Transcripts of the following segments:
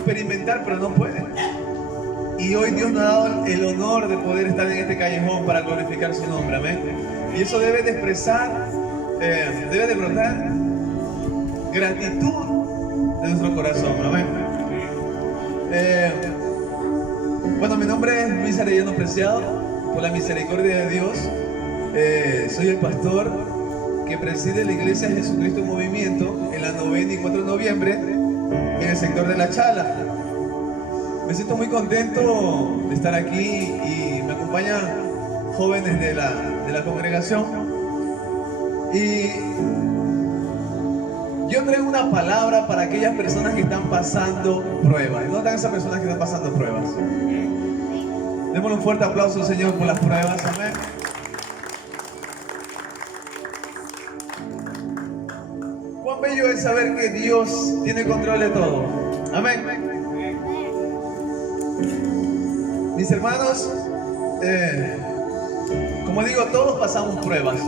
experimentar, pero no pueden. Y hoy Dios nos ha dado el honor de poder estar en este callejón para glorificar su nombre, amén. Y eso debe de expresar, debe de brotar gratitud de nuestro corazón, amén. Bueno, mi nombre es Luis Arellano Preciado, por la misericordia de Dios. Soy el pastor que preside la Iglesia Jesucristo en Movimiento en la 9ª y 4 de noviembre en el sector de La Chala. Me siento muy contento de estar aquí y me acompañan jóvenes de la congregación. Y yo traigo una palabra para aquellas personas que están pasando pruebas. ¿Dónde están esas personas que están pasando pruebas? Démosle un fuerte aplauso al Señor por las pruebas. Amén. Cuán bello es saber que Dios tiene control de todo. Amén. Mis hermanos, como digo, todos pasamos pruebas.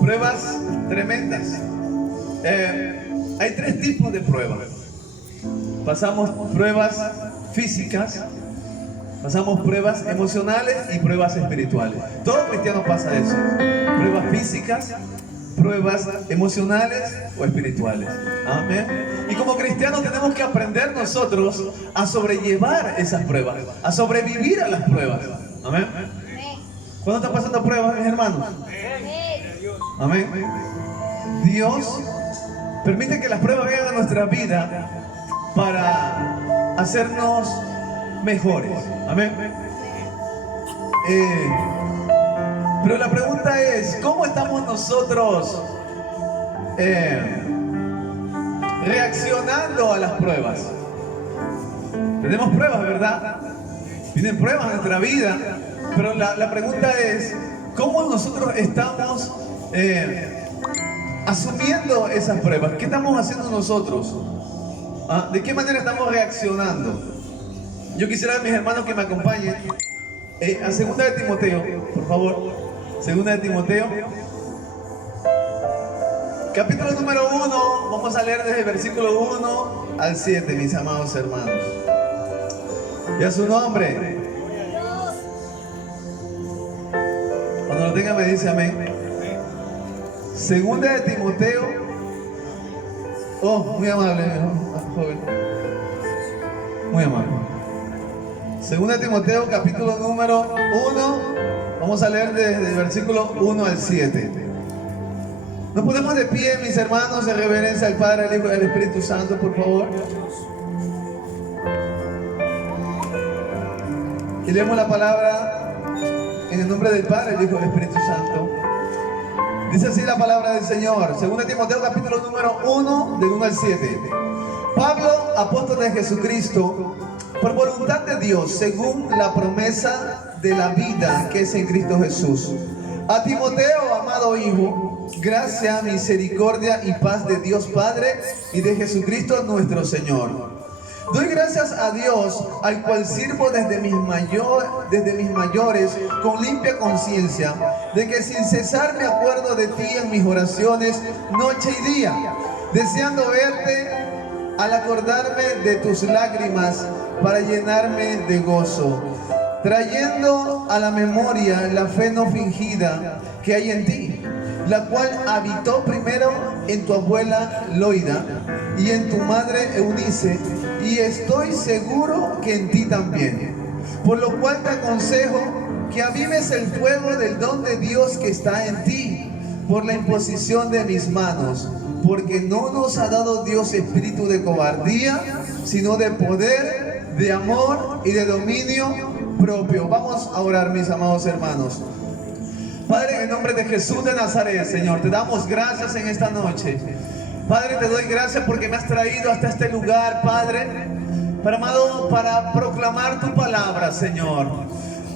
Pruebas tremendas. Hay 3 tipos de pruebas. Pasamos pruebas físicas, pasamos pruebas emocionales y pruebas espirituales. Todo cristiano pasa eso. Pruebas físicas, pruebas emocionales o espirituales. Amén. Y como cristianos tenemos que aprender nosotros a sobrellevar esas pruebas, a sobrevivir a las pruebas. Amén. ¿Cuándo están pasando pruebas, mis hermanos? Amén. Dios permite que las pruebas vengan a nuestra vida para hacernos mejores. Amén. Pero la pregunta es, ¿cómo estamos nosotros reaccionando a las pruebas? Tenemos pruebas, ¿verdad? Vienen pruebas en nuestra vida, pero la pregunta es, ¿cómo nosotros estamos asumiendo esas pruebas? ¿Qué estamos haciendo nosotros? ¿De qué manera estamos reaccionando? Yo quisiera a mis hermanos que me acompañen a 2 de Timoteo, por favor. 2 de Timoteo, capítulo número 1. Vamos a leer desde el versículo 1 al 7, mis amados hermanos. Y a su nombre. Cuando lo tenga me dice amén. 2 de Timoteo. Oh, muy amable, joven. Muy amable. 2 de Timoteo, capítulo número 1. Vamos a leer desde el versículo 1 al 7. Nos ponemos de pie, mis hermanos, en reverencia al Padre, al Hijo y al Espíritu Santo, por favor. Y leemos la palabra en el nombre del Padre, el Hijo y el Espíritu Santo. Dice así la palabra del Señor. 2 de Timoteo, capítulo número 1, del 1 al 7. Pablo, apóstol de Jesucristo, por voluntad de Dios, según la promesa de la vida que es en Cristo Jesús. A Timoteo, amado hijo, gracia, misericordia y paz de Dios Padre y de Jesucristo nuestro Señor. Doy gracias a Dios, al cual sirvo desde mis mayores con limpia conciencia, de que sin cesar me acuerdo de ti en mis oraciones noche y día, deseando verte al acordarme de tus lágrimas para llenarme de gozo, trayendo a la memoria la fe no fingida que hay en ti, la cual habitó primero en tu abuela Loida y en tu madre Eunice, y estoy seguro que en ti también. Por lo cual te aconsejo que avives el fuego del don de Dios que está en ti, por la imposición de mis manos, porque no nos ha dado Dios espíritu de cobardía, sino de poder, de amor y de dominio propio. Vamos a orar, mis amados hermanos. Padre, en el nombre de Jesús de Nazaret, Señor, te damos gracias en esta noche. Padre, te doy gracias porque me has traído hasta este lugar, Padre, para proclamar tu palabra, Señor.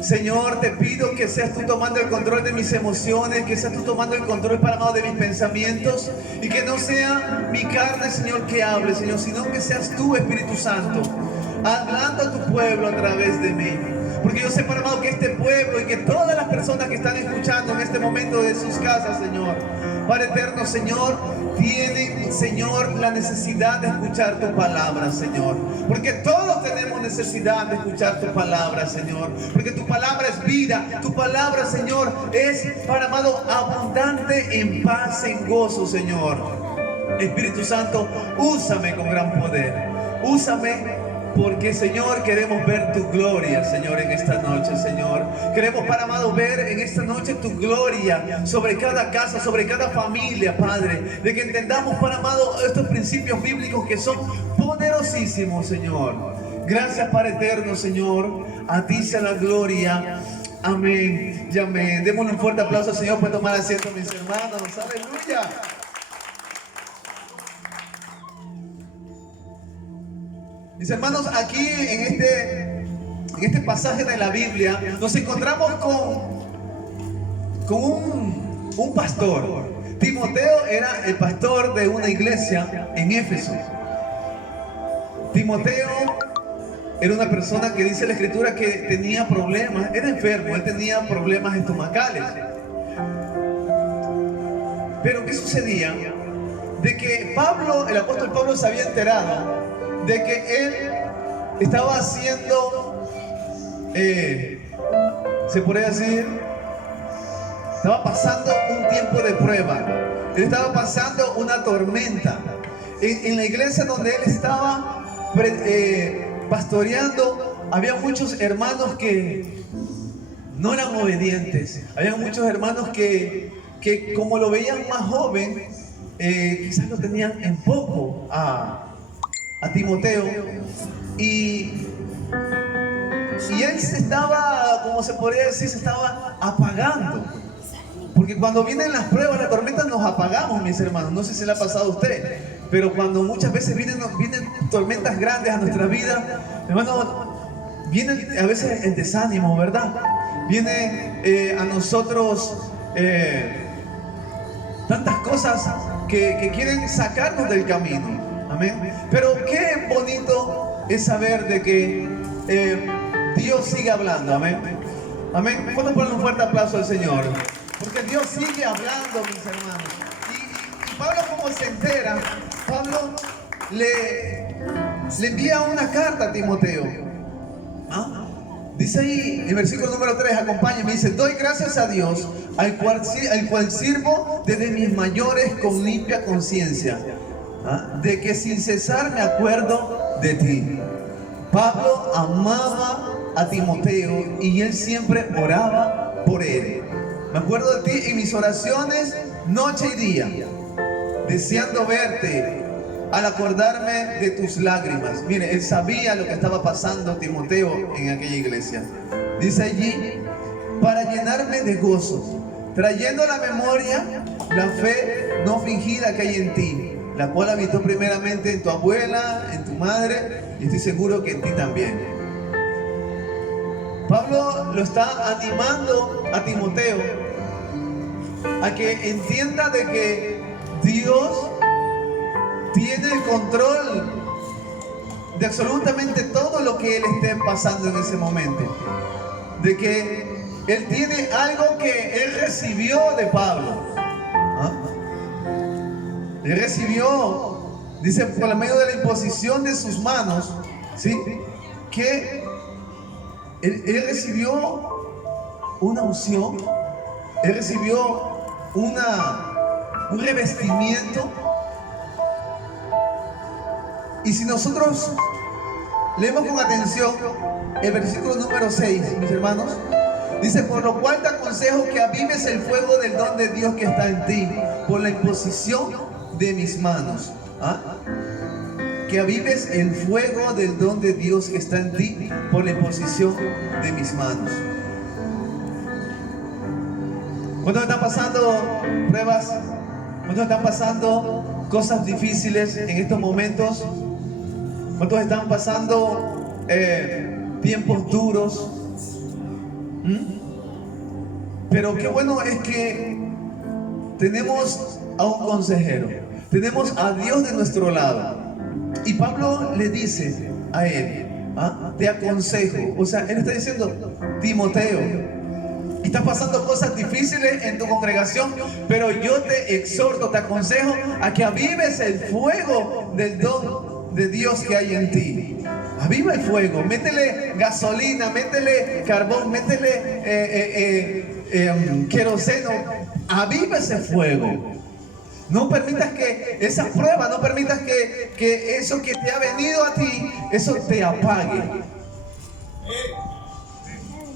Señor, te pido que seas tú tomando el control de mis emociones, que seas tú tomando el control, Padre amado, de mis pensamientos, y que no sea mi carne, Señor, que hable, Señor, sino que seas tú, Espíritu Santo, hablando a tu pueblo a través de mí. Porque yo sé, Padre amado, que este pueblo y que todas las personas que están escuchando en este momento de sus casas, Señor, Padre eterno, Señor, tienen, Señor, la necesidad de escuchar tu palabra, Señor. Porque todos tenemos necesidad de escuchar tu palabra, Señor. Porque tu palabra es vida. Tu palabra, Señor, es, Padre amado, abundante en paz, en gozo, Señor. Espíritu Santo, úsame con gran poder. Úsame. Porque, Señor, queremos ver tu gloria, Señor, en esta noche, Señor. Queremos, Padre amado, ver en esta noche tu gloria sobre cada casa, sobre cada familia, Padre. De que entendamos, Padre amado, estos principios bíblicos que son poderosísimos, Señor. Gracias, Padre eterno, Señor. A ti sea la gloria. Amén y amén. Démosle un fuerte aplauso al Señor. Pueden tomar asiento, mis hermanos. Aleluya. Mis hermanos, aquí en este pasaje de la Biblia nos encontramos con un pastor. Timoteo era el pastor de una iglesia en Éfeso. Timoteo era una persona que dice la Escritura que tenía problemas, era enfermo, él tenía problemas estomacales. Pero ¿qué sucedía? De que Pablo, el apóstol Pablo, se había enterado de que él estaba haciendo, se podría decir, estaba pasando un tiempo de prueba. Él estaba pasando una tormenta. En la iglesia donde él estaba pastoreando, había muchos hermanos que no eran obedientes. Había muchos hermanos que como lo veían más joven, quizás lo tenían en poco a Timoteo, y él se estaba, como se podría decir, se estaba apagando. Porque cuando vienen las pruebas, las tormentas, nos apagamos, mis hermanos. No sé si le ha pasado a usted, pero cuando muchas veces vienen tormentas grandes a nuestra vida, hermano, viene a veces el desánimo, ¿verdad? Viene a nosotros tantas cosas que quieren sacarnos del camino. Amén. Pero qué bonito es saber de que Dios sigue hablando. Amén. Amén. ¿Puedo poner un fuerte aplauso al Señor? Porque Dios sigue hablando, mis hermanos. Y Pablo, como se entera, Pablo le envía una carta a Timoteo. ¿Ah? Dice ahí, en versículo número 3, acompáñame, dice: doy gracias a Dios, al cual sirvo desde mis mayores con limpia conciencia, de que sin cesar me acuerdo de ti. Pablo amaba a Timoteo y él siempre oraba por él. Me acuerdo de ti en mis oraciones noche y día, deseando verte al acordarme de tus lágrimas. Mire, él sabía lo que estaba pasando Timoteo en aquella iglesia. Dice allí: para llenarme de gozo, trayendo a la memoria la fe no fingida que hay en ti, la cual habitó primeramente en tu abuela, en tu madre, y estoy seguro que en ti también. Pablo lo está animando a Timoteo a que entienda de que Dios tiene el control de absolutamente todo lo que él esté pasando en ese momento. De que él tiene algo que él recibió de Pablo. Él recibió, dice, por medio de la imposición de sus manos, ¿sí? Que él recibió una unción, él recibió un revestimiento. Y si nosotros leemos con atención el versículo número 6, mis hermanos, dice: por lo cual te aconsejo que avives el fuego del don de Dios que está en ti, por la imposición de mis manos. Que avives el fuego del don de Dios que está en ti, por la imposición de mis manos. ¿Cuántos están pasando pruebas? ¿Cuántos están pasando cosas difíciles en estos momentos? ¿Cuántos están pasando tiempos duros? Pero qué bueno es que tenemos a un consejero, tenemos a Dios de nuestro lado. Y Pablo le dice a él: te aconsejo. O sea, él está diciendo: Timoteo, Estás pasando cosas difíciles en tu congregación, pero yo te exhorto, te aconsejo a que avives el fuego del don de Dios que hay en ti. Aviva el fuego, métele gasolina, métele carbón, métele queroseno. Aviva ese fuego. No permitas que esa prueba, no permitas que eso que te ha venido a ti, eso te apague.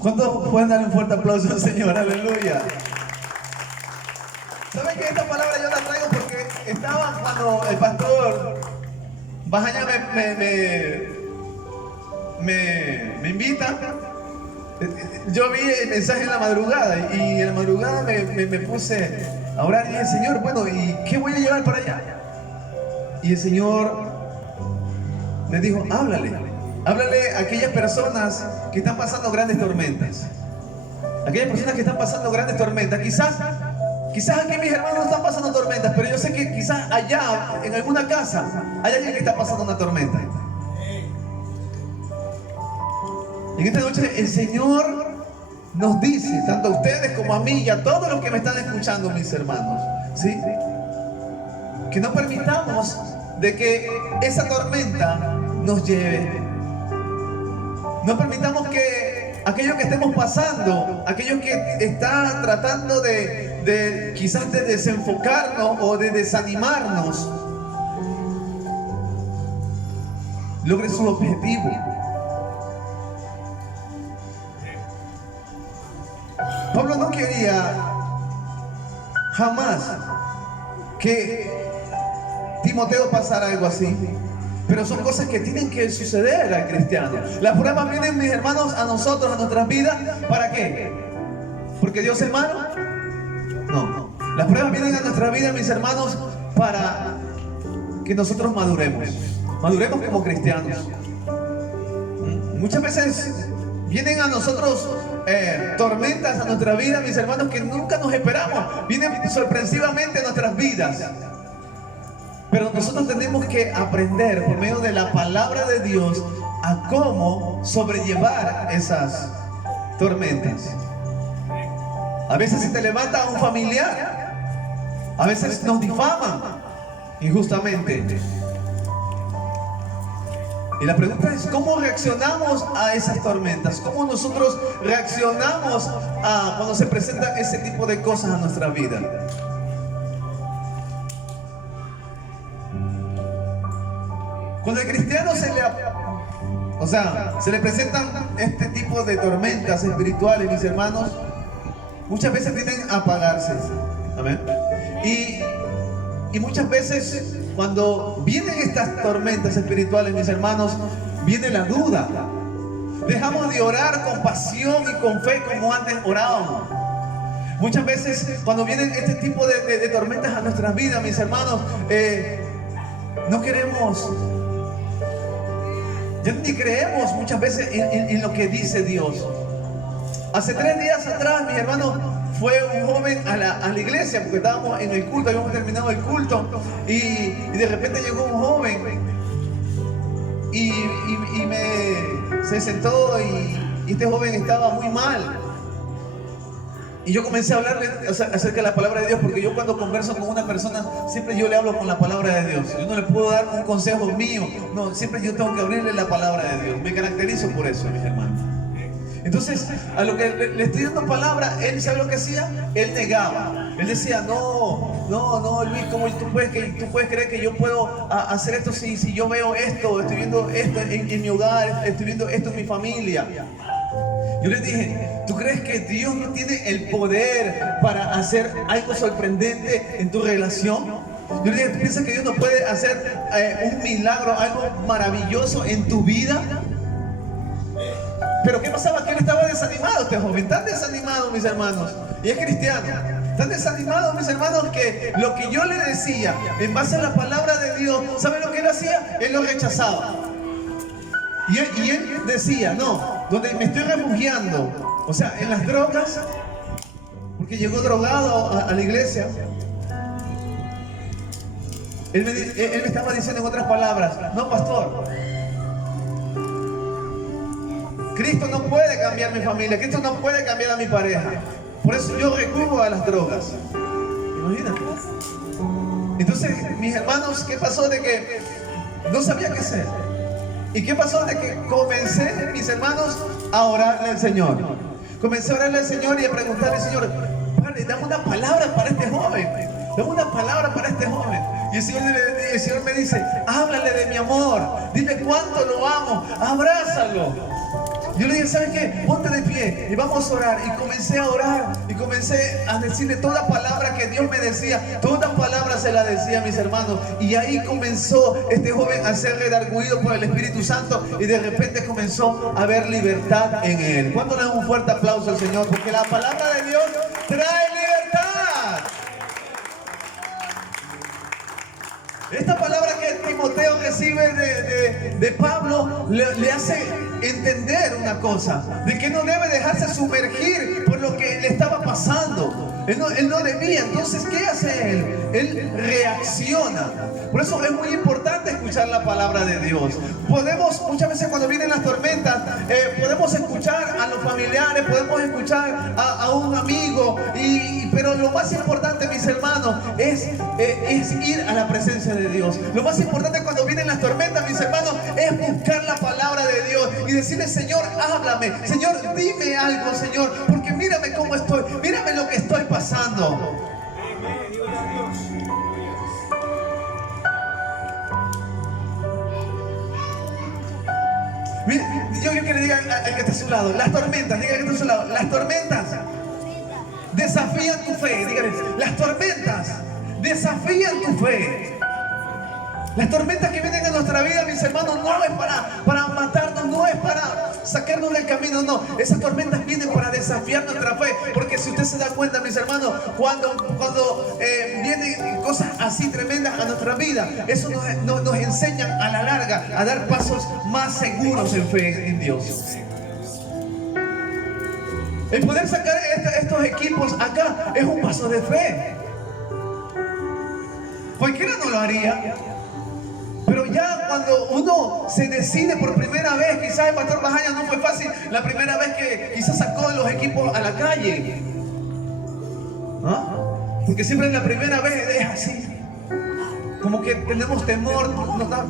¿Cuántos pueden darle un fuerte aplauso al Señor? Aleluya. ¿Saben que esta palabra yo la traigo porque estaba cuando el pastor Bajaña me invita? Yo vi el mensaje en la madrugada y en la madrugada me puse a orar y dije, Señor, bueno, ¿y qué voy a llevar para allá? Y el Señor me dijo, háblale a aquellas personas que están pasando grandes tormentas. Aquellas personas que están pasando grandes tormentas. Quizás aquí mis hermanos no están pasando tormentas, pero yo sé que quizás allá, en alguna casa, hay alguien que está pasando una tormenta. Y en esta noche el Señor nos dice, tanto a ustedes como a mí y a todos los que me están escuchando, mis hermanos, ¿sí?, que no permitamos de que esa tormenta nos lleve. No permitamos que aquello que estemos pasando, aquello que está tratando de quizás de desenfocarnos o de desanimarnos, logre su objetivo. Pablo no quería jamás que Timoteo pasara algo así. Pero son cosas que tienen que suceder al cristiano. Las pruebas vienen, mis hermanos, a nosotros, a nuestras vidas. ¿Para qué? ¿Porque Dios es malo? No. Las pruebas vienen a nuestra vida, mis hermanos, para que nosotros maduremos. Maduremos como cristianos. Muchas veces vienen a nosotros tormentas a nuestra vida, mis hermanos, que nunca nos esperamos. Vienen sorpresivamente a nuestras vidas. Pero nosotros tenemos que aprender por medio de la palabra de Dios a cómo sobrellevar esas tormentas. A veces se te levanta un familiar, a veces nos difaman injustamente. Y la pregunta es, ¿cómo reaccionamos a esas tormentas? ¿Cómo nosotros reaccionamos cuando se presentan ese tipo de cosas a nuestra vida? Cuando el cristiano se le presentan este tipo de tormentas espirituales, mis hermanos, muchas veces tienden a apagarse. Amén. Y muchas veces cuando vienen estas tormentas espirituales, mis hermanos, viene la duda. Dejamos de orar con pasión y con fe como antes orábamos. Muchas veces cuando vienen este tipo de tormentas a nuestras vidas, mis hermanos, no queremos, ya ni creemos muchas veces en lo que dice Dios. Hace 3 días atrás, mi hermano, fue un joven a la iglesia, porque estábamos en el culto, habíamos terminado el culto, y de repente llegó un joven y se sentó y este joven estaba muy mal. Y yo comencé a hablarle acerca de la palabra de Dios, porque yo cuando converso con una persona, siempre yo le hablo con la palabra de Dios. Yo no le puedo dar un consejo mío, no, siempre yo tengo que abrirle la palabra de Dios. Me caracterizo por eso, mis hermanos. Entonces, a lo que le estoy dando palabra, él, ¿sabe lo que hacía? Él negaba. Él decía, no, Luis, ¿cómo tú puedes creer que yo puedo hacer esto si yo veo esto, estoy viendo esto en mi hogar, estoy viendo esto en mi familia? Yo les dije, ¿tú crees que Dios no tiene el poder para hacer algo sorprendente en tu relación? Yo les dije, ¿tú piensas que Dios no puede hacer un milagro, algo maravilloso en tu vida? Pero ¿qué pasaba? Que él estaba desanimado, este joven, tan desanimado, mis hermanos, y es cristiano, tan desanimado, mis hermanos, que lo que yo le decía en base a la palabra de Dios, ¿saben lo que él hacía? Él lo rechazaba. Y él decía, no, donde me estoy refugiando, o sea, en las drogas, porque llegó drogado a la iglesia. Él me estaba diciendo en otras palabras, no, pastor, Cristo no puede cambiar mi familia, Cristo no puede cambiar a mi pareja. Por eso yo recurro a las drogas. Imagínate. Entonces, mis hermanos, ¿qué pasó? De que no sabía qué hacer. ¿Y qué pasó? De que comencé, mis hermanos, a orarle al Señor. Comencé a orarle al Señor y a preguntarle, Señor, Padre, dame una palabra para este joven. Dame una palabra para este joven. Y el Señor me dice, háblale de mi amor. Dile cuánto lo amo. Abrázalo. Yo le dije, ¿sabes qué? Ponte de pie y vamos a orar. Y comencé a orar y comencé a decirle toda palabra que Dios me decía. Toda palabra se la decía a mis hermanos. Y ahí comenzó este joven a ser redarguido por el Espíritu Santo. Y de repente comenzó a haber libertad en él. ¿Cuánto le dan un fuerte aplauso al Señor? Porque la palabra de Dios trae libertad. Esta palabra que Timoteo recibe de Pablo le hace entender una cosa, de que no debe dejarse sumergir por lo que le estaba pasando. Él no debía. Entonces, ¿qué hace él? Él reacciona. Por eso es muy importante escuchar la palabra de Dios. Podemos, muchas veces cuando vienen las tormentas, podemos escuchar a los familiares, podemos escuchar a un amigo, pero lo más importante, mis hermanos, es ir a la presencia de Dios. Lo más importante cuando vienen las tormentas, mis hermanos, es buscar la palabra de Dios y decirle, Señor, háblame, Señor, dime algo, Señor, porque mírame cómo estoy, mírame lo que estoy pasando. Yo quiero que le diga al que está a su lado, las tormentas, dígale al que está a su lado, las tormentas desafían tu fe, dígale, las tormentas desafían tu fe. Las tormentas que vienen a nuestra vida, mis hermanos, no es para matarnos, no es para sacarnos del camino, no. Esas tormentas vienen para desafiar nuestra fe. Porque si usted se da cuenta, mis hermanos, cuando vienen cosas así tremendas a nuestra vida, eso nos enseña a la larga a dar pasos más seguros en fe en Dios. El poder sacar estos equipos acá es un paso de fe. Cualquiera no lo haría. Pero ya cuando uno se decide por primera vez, quizás el pastor Bajaña no fue fácil la primera vez que quizás sacó los equipos a la calle. ¿Ah? Porque siempre la primera vez es así. Como que tenemos temor,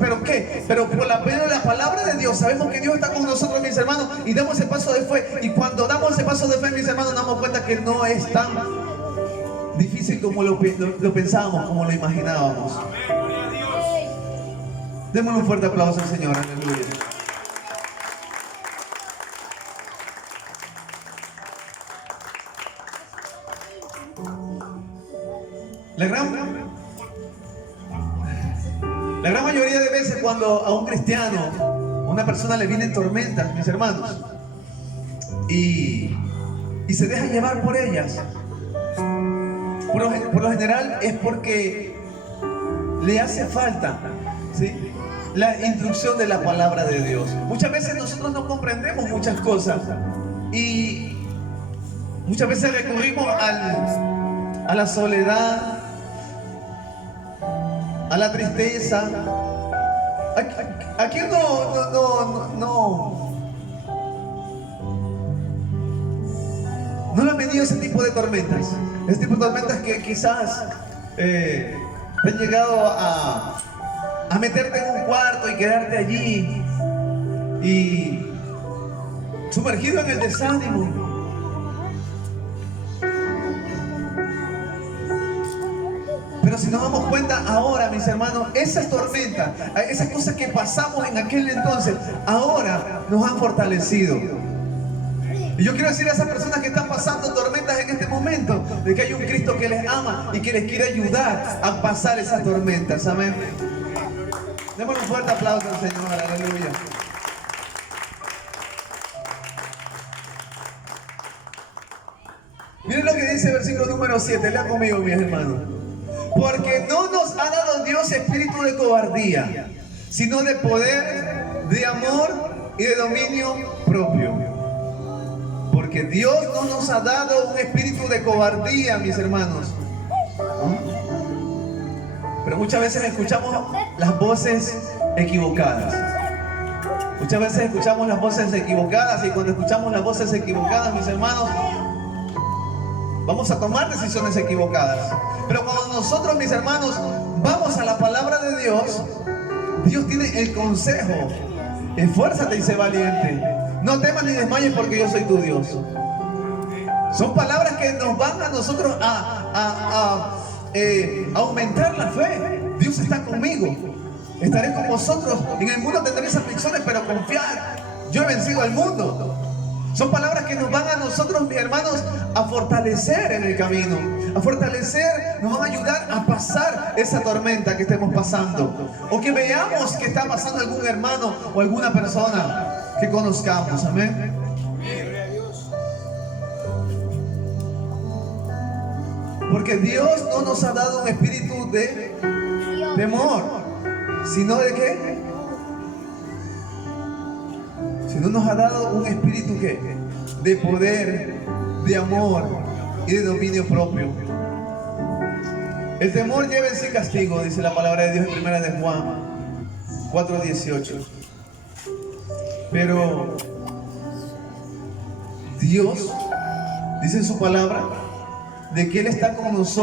¿pero qué? Pero por la palabra de Dios, sabemos que Dios está con nosotros, mis hermanos, y damos ese paso de fe. Y cuando damos ese paso de fe, mis hermanos, nos damos cuenta que no es tan difícil como lo pensábamos, como lo imaginábamos. Démosle un fuerte aplauso al Señor, aleluya. La gran mayoría de veces cuando a un cristiano, a una persona le vienen tormentas, mis hermanos, y se deja llevar por ellas, por lo general es porque le hace falta, ¿sí?, la instrucción de la palabra de Dios. Muchas veces nosotros no comprendemos muchas cosas y muchas veces recurrimos a la soledad, a la tristeza. ¿A quién no le han venido ese tipo de tormentas? Ese tipo de tormentas que quizás te han llegado a meterte en un cuarto y quedarte allí y sumergido en el desánimo. Pero si nos damos cuenta ahora, mis hermanos, esas tormentas, esas cosas que pasamos en aquel entonces, ahora nos han fortalecido. Y yo quiero decir a esas personas que están pasando tormentas en este momento, de que hay un Cristo que les ama y que les quiere ayudar a pasar esas tormentas. Amén. Démosle un fuerte aplauso al Señor, aleluya. Miren lo que dice el versículo número 7, lea conmigo, mis hermanos. Porque no nos ha dado Dios espíritu de cobardía, sino de poder, de amor y de dominio propio. Porque Dios no nos ha dado un espíritu de cobardía, mis hermanos. ¿No? Pero muchas veces escuchamos las voces equivocadas. Muchas veces escuchamos las voces equivocadas y cuando escuchamos las voces equivocadas, mis hermanos, vamos a tomar decisiones equivocadas. Pero cuando nosotros, mis hermanos, vamos a la palabra de Dios, Dios tiene el consejo. Esfuérzate y sé valiente. No temas ni desmayes porque yo soy tu Dios. Son palabras que nos van a nosotros a aumentar la fe. Dios está conmigo. Estaré con vosotros. En el mundo tendréis aflicciones, pero confiad. Yo he vencido al mundo. Son palabras que nos van a nosotros, mis hermanos, a fortalecer en el camino. A fortalecer, nos van a ayudar a pasar esa tormenta que estemos pasando. O que veamos que está pasando algún hermano o alguna persona que conozcamos. Amén. Porque Dios no nos ha dado un espíritu de temor, sino de ¿qué? Sino nos ha dado un espíritu ¿qué? De poder, de amor y de dominio propio. El temor lleva en sí castigo, dice la palabra de Dios en 1 de Juan 4:18. Pero Dios dice en su palabra de que Él está con nosotros